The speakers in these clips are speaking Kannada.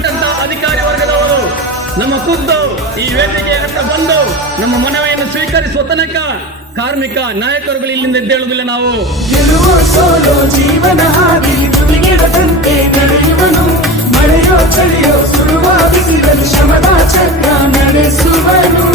ಸಂಬಂಧಪಟ್ಟಂತಹ ಅಧಿಕಾರಿ ವರ್ಗದವರು ನಮ್ಮ ಖುದ್ದು ಈ ವೇದಿಕೆ ಹತ್ತ ಬಂದು ನಮ್ಮ ಮನವಿಯನ್ನು ಸ್ವೀಕರಿಸುವ ತನಕ ಕಾರ್ಮಿಕ ನಾಯಕರುಗಳು ಇಲ್ಲಿಂದ ಎದ್ದೇಳುವುದಿಲ್ಲ. ನಾವು ಗೆಲುವು ಸೋಲು ಜೀವನ ಹಾದಿ ತುದಿಗೆಡದಂತೆ ನಡೆಯುವನು, ಮಳೆಯೋ ಚಳಿಯೋ ಸುಡುವ ಬಿಸಿಲಲ್ಲಿ ಶ್ರಮದ ಚಕ್ರ ನಡೆಸುವನು.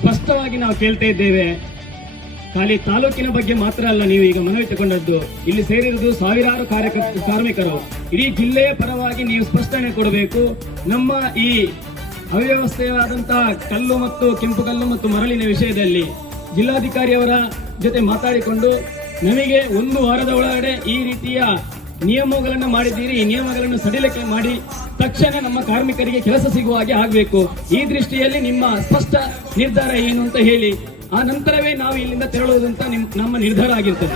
ಸ್ಪಷ್ಟವಾಗಿ ನಾವು ಕೇಳ್ತಾ ಇದ್ದೇವೆ. ಖಾಲಿ ತಾಲೂಕಿನ ಬಗ್ಗೆ ಮಾತ್ರ ಅಲ್ಲ ನೀವು ಈಗ ಮನವಿ ತಗೊಂಡದ್ದು, ಇಲ್ಲಿ ಸೇರಿರುವುದು ಸಾವಿರಾರು ಕಾರ್ಮಿಕರು. ಇಡೀ ಜಿಲ್ಲೆಯ ಪರವಾಗಿ ನೀವು ಸ್ಪಷ್ಟನೆ ಕೊಡಬೇಕು. ನಮ್ಮ ಈ ಅವ್ಯವಸ್ಥೆಯಾದಂತಹ ಕಲ್ಲು ಮತ್ತು ಕೆಂಪು ಕಲ್ಲು ಮತ್ತು ಮರಳಿನ ವಿಷಯದಲ್ಲಿ ಜಿಲ್ಲಾಧಿಕಾರಿಯವರ ಜೊತೆ ಮಾತಾಡಿಕೊಂಡು ನಮಗೆ 1 ವಾರದ ಒಳಗಡೆ ಈ ರೀತಿಯ ನಿಯಮಗಳನ್ನು ಮಾಡಿದ್ದೀರಿ, ಈ ನಿಯಮಗಳನ್ನು ಸಡಿಲಿಕೆ ಮಾಡಿ ತಕ್ಷಣ ನಮ್ಮ ಕಾರ್ಮಿಕರಿಗೆ ಕೆಲಸ ಸಿಗುವ ಹಾಗೆ ಆಗಬೇಕು. ಈ ದೃಷ್ಟಿಯಲ್ಲಿ ನಿಮ್ಮ ಸ್ಪಷ್ಟ ನಿರ್ಧಾರ ಏನು ಅಂತ ಹೇಳಿ, ಆ ನಂತರವೇ ನಾವು ಇಲ್ಲಿಂದ ತೆರಳುವುದಂತ ನಮ್ಮ ನಿರ್ಧಾರ ಆಗಿರ್ತದೆ.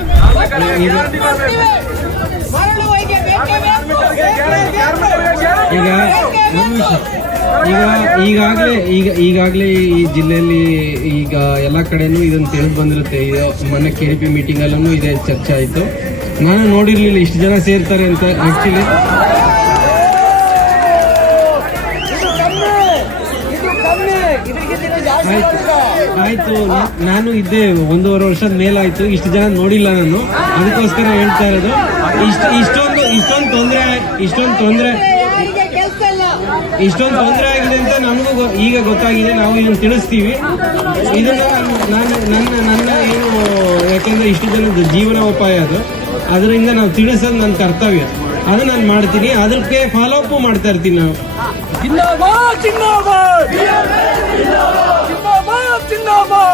ಈಗಾಗಲೇ ಈ ಜಿಲ್ಲೆಯಲ್ಲಿ ಈಗ ಎಲ್ಲ ಕಡೆನೂ ಇದನ್ನು ತಿಳಿದು ಬಂದಿರುತ್ತೆ. ಮೊನ್ನೆ KDP ಮೀಟಿಂಗ್ ಅಲ್ಲೂ ಇದೇ ಚರ್ಚೆ ಆಯಿತು. ನಾನು ನೋಡಿರ್ಲಿಲ್ಲ ಇಷ್ಟು ಜನ ಸೇರ್ತಾರೆ ಅಂತ. ಆಕ್ಚುಲಿ ಆಯ್ತು, ನಾನು ಇದ್ದೆ 1.5 ವರ್ಷದ ಮೇಲಾಯ್ತು, ಇಷ್ಟು ಜನ ನೋಡಿಲ್ಲ ನಾನು. ಅದಕ್ಕೋಸ್ಕರ ಹೇಳ್ತಾ ಇರೋದು, ಇಷ್ಟೊಂದು ತೊಂದರೆ ಆಗಿದೆ ಅಂತ ನಮಗೂ ಈಗ ಗೊತ್ತಾಗಿದೆ. ನಾವು ಇದನ್ನು ತಿಳಿಸ್ತೀವಿ. ಇದನ್ನ ನನ್ನ ಏನು, ಯಾಕಂದ್ರೆ ಇಷ್ಟು ಜನದ ಜೀವನೋಪಾಯ ಅದು, ಅದರಿಂದ ನಾವು ತಿಳಿಸೋದು ನನ್ನ ಕರ್ತವ್ಯ. ಅದು ನಾನು ಮಾಡ್ತೀನಿ, ಅದಕ್ಕೆ ಫಾಲೋ ಅಪ್ ಮಾಡ್ತಾ ಇರ್ತೀನಿ. ನಾವು ಜಿಂದಾಬಾದ್ ಜಿಂದಾಬಾದ್ ಜಿಂದಾಬಾದ್ ಜಿಂದಾಬಾದ್.